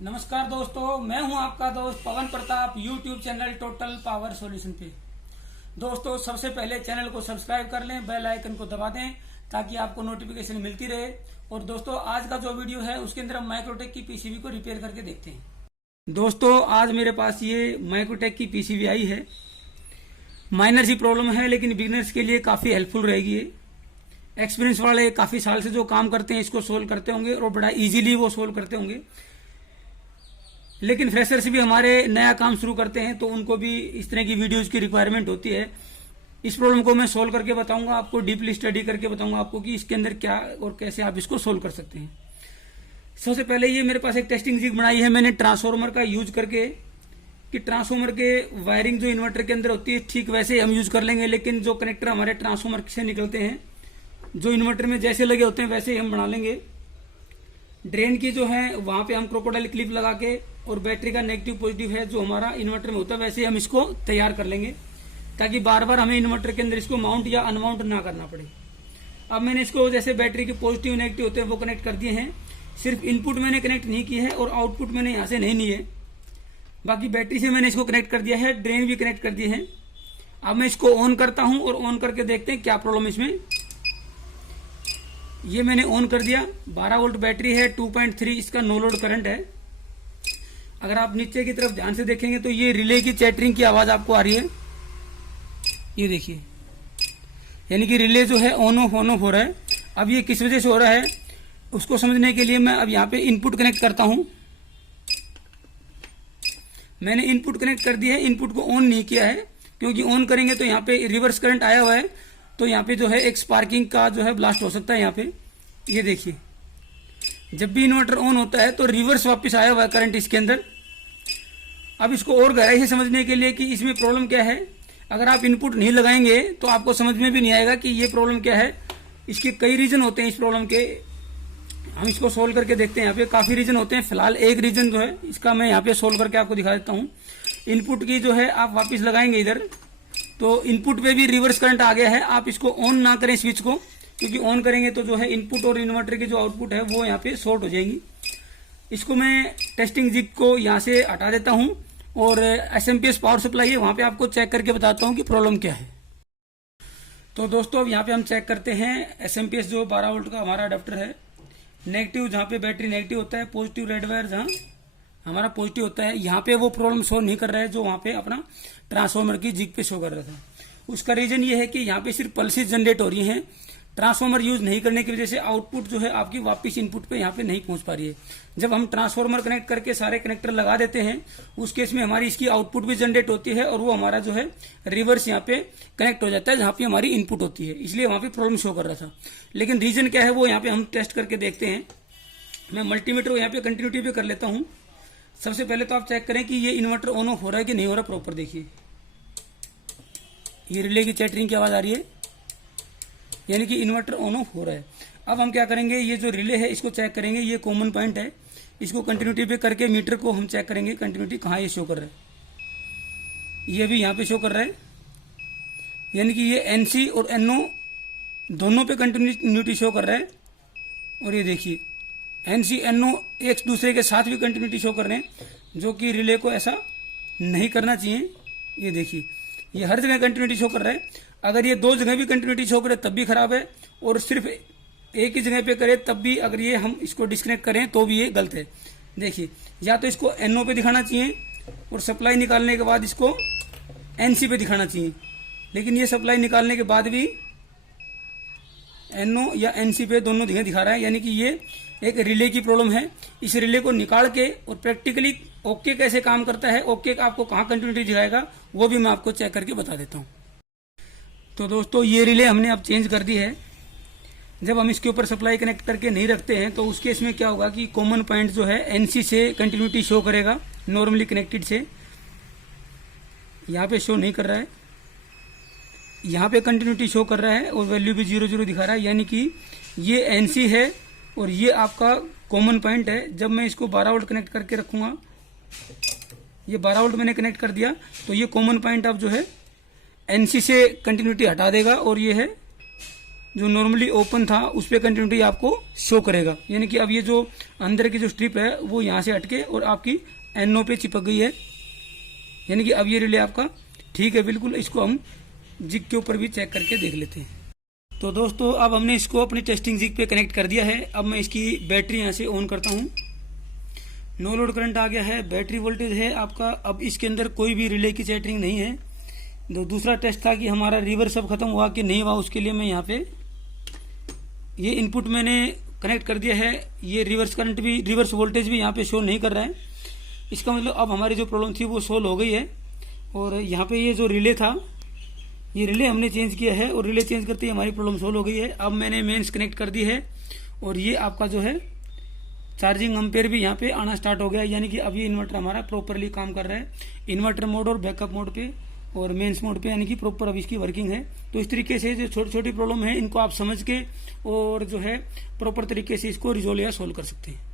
नमस्कार दोस्तों, मैं हूं आपका दोस्त Pawan Pratap YouTube channel total power solution पे। दोस्तों, सबसे पहले चैनल को सब्सक्राइब कर लें, बेल आइकन को दबा दें ताकि आपको नोटिफिकेशन मिलती रहे। और दोस्तों, आज का जो वीडियो है उसके अंदर हम माइक्रोटेक की पीसीबी को रिपेयर करके देखते हैं। दोस्तों, आज मेरे पास ये माइक्रोटेक की पीसीबी आई है। माइनर सी प्रॉब्लम है लेकिन बिगिनर्स के लिए काफी हेल्पफुल रहेगी। एक्सपीरियंस वाले काफी साल से जो काम करते हैं इसको सोल्व करते होंगे और बड़ा इजीली वो सोल्व करते होंगे। लेकिन फ्रेशर्स भी हमारे नया काम शुरू करते हैं तो उनको भी इस तरह की वीडियोज की रिक्वायरमेंट होती है। इस प्रॉब्लम को मैं सोल्व करके बताऊंगा आपको, डीपली स्टडी करके बताऊंगा आपको कि इसके अंदर क्या और कैसे आप इसको सोल्व कर सकते हैं। सबसे पहले ये मेरे पास एक टेस्टिंग जिग बनाई है मैंने ट्रांसफार्मर का यूज करके, कि ट्रांसफार्मर के वायरिंग जो इन्वर्टर के अंदर होती है ठीक वैसे हम यूज कर लेंगे, लेकिन जो कनेक्टर हमारे ट्रांसफार्मर से निकलते हैं जो इन्वर्टर में जैसे लगे होते हैं वैसे ही हम बना लेंगे। ड्रेन की जो है वहां पे हम क्रोकोडाइल क्लिप लगा के, और बैटरी का नेगेटिव पॉजिटिव है जो हमारा इन्वर्टर में होता है वैसे हम इसको तैयार कर लेंगे ताकि बार बार हमें इन्वर्टर के अंदर इसको माउंट या अनमाउंट ना करना पड़े। अब मैंने इसको जैसे बैटरी के पॉजिटिव नेगेटिव होते हैं वो कनेक्ट कर दिए हैं। सिर्फ इनपुट मैंने कनेक्ट नहीं की है और आउटपुट मैंने यहाँ से नहीं ली है। बाकी बैटरी से मैंने इसको कनेक्ट कर दिया है, ड्रेन भी कनेक्ट कर दिए हैं। अब मैं इसको ऑन करता हूं और ऑन करके देखते हैं क्या प्रॉब्लम है इसमें। ये मैंने ऑन कर दिया। 12 वोल्ट बैटरी है, 2.3 इसका नो लोड करंट है। अगर आप नीचे की तरफ ध्यान से देखेंगे तो ये रिले की चैटरिंग की आवाज आपको आ रही है। ये देखिए, यानी कि रिले जो है ऑन ऑफ हो रहा है। अब ये किस वजह से हो रहा है उसको समझने के लिए मैं अब यहाँ पे इनपुट कनेक्ट करता हूं। मैंने इनपुट कनेक्ट कर दिया है, इनपुट को ऑन नहीं किया है क्योंकि ऑन करेंगे तो यहाँ पे रिवर्स करंट आया हुआ है तो यहाँ पे जो है एक स्पार्किंग का जो है ब्लास्ट हो सकता है। यहाँ पे ये देखिए, जब भी इन्वर्टर ऑन होता है तो रिवर्स वापस आया हुआ है करंट इसके अंदर। अब इसको और गहराई से समझने के लिए कि इसमें प्रॉब्लम क्या है, अगर आप इनपुट नहीं लगाएंगे तो आपको समझ में भी नहीं आएगा कि ये प्रॉब्लम क्या है। इसके कई रीजन होते हैं इस प्रॉब्लम के, हम इसको सोल्व करके देखते हैं। यहाँ पे काफी रीजन होते हैं, फिलहाल एक रीजन जो है इसका मैं यहाँ पे सोल्व करके आपको दिखा देता हूँ। इनपुट की जो है आप वापिस लगाएंगे इधर तो इनपुट पे भी रिवर्स करंट आ गया है। आप इसको ऑन ना करें स्विच को, क्योंकि ऑन करेंगे तो जो है इनपुट और इन्वर्टर की जो आउटपुट है वो यहाँ पे शॉर्ट हो जाएंगी। इसको मैं टेस्टिंग जिग को यहाँ से हटा देता हूँ और एसएमपीएस पावर सप्लाई है वहां पे आपको चेक करके बताता हूँ कि प्रॉब्लम क्या है। तो दोस्तों, अब यहाँ पे हम चेक करते हैं एसएमपीएस जो 12 वोल्ट का हमारा अडेप्टर है। नेगेटिव जहाँ पे बैटरी नेगेटिव होता है, पॉजिटिव रेड वायर जहाँ हमारा पॉजिटिव होता है, यहाँ पे वो प्रॉब्लम शो नहीं कर रहा है जो वहां पे अपना ट्रांसफार्मर की जिग पे शो कर रहा था। उसका रीजन ये है कि यहाँ पे सिर्फ पल्सेस जनरेट हो रही हैं। ट्रांसफार्मर यूज नहीं करने की वजह से आउटपुट जो है आपकी वापस इनपुट पे यहाँ पे नहीं पहुंच पा रही है। जब हम ट्रांसफार्मर कनेक्ट करके सारे कनेक्टर लगा देते हैं उस केस में हमारी इसकी आउटपुट भी जनरेट होती है और वो हमारा जो है रिवर्स यहाँ पे कनेक्ट हो जाता है जहाँ पे हमारी इनपुट होती है, इसलिए वहां पे प्रॉब्लम शो कर रहा था। लेकिन रीजन क्या है वो यहाँ पे हम टेस्ट करके देखते हैं। मैं मल्टीमीटर को यहाँ पे कंटिन्यूटी पे कर लेता हूँ। सबसे पहले तो आप चेक करें कि ये इन्वर्टर ऑन ऑफ हो रहा है कि नहीं हो रहा प्रॉपर। देखिए, ये रिले की चैटरिंग की आवाज आ रही है, यानी कि इन्वर्टर ऑन ऑफ हो रहा है। अब हम क्या करेंगे, ये जो रिले है इसको चेक करेंगे। ये कॉमन पॉइंट है, इसको कंटिन्यूटी पे करके मीटर को हम चेक करेंगे कंटिन्यूटी कहाँ ये शो कर रहा है। ये भी यहाँ पे शो कर रहा है, यानी कि ये एनसी और एनओ दोनों पे कंटिन्यूटी शो कर रहा है। और ये देखिए, एनसी एनओ एक दूसरे के साथ भी कंटिन्यूटी शो कर रहे हैं, जो कि रिले को ऐसा नहीं करना चाहिए। ये देखिए, ये हर जगह कंटिन्यूटी शो कर रहा है। अगर ये दो जगह भी कंटिन्यूटी शो करे तब भी खराब है, और सिर्फ एक ही जगह पे करे तब भी, अगर ये हम इसको डिस्कनेक्ट करें तो भी ये गलत है। देखिए, या तो इसको एनओ पे दिखाना चाहिए और सप्लाई निकालने के बाद इसको एनसी पे दिखाना चाहिए, लेकिन ये सप्लाई निकालने के बाद भी एनओ या एनसी पे दोनों जगह दिखा रहा है, यानी कि ये एक रिले की प्रॉब्लम है। इस रिले को निकाल के और प्रैक्टिकली ओके कैसे काम करता है, ओके आपको कहाँ कंटिन्यूटी दिखाएगा वो भी मैं आपको चेक करके बता देता हूँ। तो दोस्तों, ये रिले हमने अब चेंज कर दी है। जब हम इसके ऊपर सप्लाई कनेक्ट करके नहीं रखते हैं तो उस केस में क्या होगा कि कॉमन पॉइंट जो है एनसी से कंटिन्यूटी शो करेगा, नॉर्मली कनेक्टेड से। यहाँ पे शो नहीं कर रहा है, यहाँ पे कंटिन्यूटी शो कर रहा है और वैल्यू भी 0 दिखा रहा है, यानी कि ये एनसी है और ये आपका कॉमन पॉइंट है। जब मैं इसको 12 वोल्ट कनेक्ट करके रखूंगा, ये 12 वोल्ट मैंने कनेक्ट कर दिया तो ये कॉमन पॉइंट अब जो है एनसी से कंटिन्यूटी हटा देगा और ये है जो नॉर्मली ओपन था उस पर कंटिन्यूटी आपको शो करेगा, यानी कि अब ये जो अंदर की जो स्ट्रिप है वो यहाँ से हटके और आपकी NO पे चिपक गई है, यानी कि अब ये रिले आपका ठीक है बिल्कुल। इसको हम जिग के ऊपर भी चेक करके देख लेते हैं। तो दोस्तों अब हमने इसको अपनी टेस्टिंग जिग पे कनेक्ट कर दिया है। अब मैं इसकी बैटरी यहाँ से ऑन करता हूँ। नो लोड करंट आ गया है, बैटरी वोल्टेज है आपका। अब इसके अंदर कोई भी रिले की सेटिंग नहीं है। जो दूसरा टेस्ट था कि हमारा रिवर्स अब खत्म हुआ कि नहीं हुआ, उसके लिए मैं यहाँ पे ये इनपुट मैंने कनेक्ट कर दिया है। ये रिवर्स करंट भी, रिवर्स वोल्टेज भी यहाँ पे शो नहीं कर रहा है। इसका मतलब अब हमारी जो प्रॉब्लम थी वो सोल्व हो गई है। और यहाँ पे ये जो रिले था, ये रिले हमने चेंज किया है और रिले चेंज करते ही हमारी प्रॉब्लम सोल्व हो गई है। अब मैंने मेंस कनेक्ट कर दी है और ये आपका जो है चार्जिंग एम्पेयर भी यहाँ पे आना स्टार्ट हो गया है, यानी कि अब ये इन्वर्टर हमारा प्रॉपरली काम कर रहा है। इन्वर्टर मोड और बैकअप मोड पे और मेंस मोड पे, यानी कि प्रॉपर अब इसकी वर्किंग है। तो इस तरीके से जो छोटी छोटी प्रॉब्लम है इनको आप समझ के और जो है प्रॉपर तरीके से इसको रिजोल्व या सोल्व कर सकते हैं।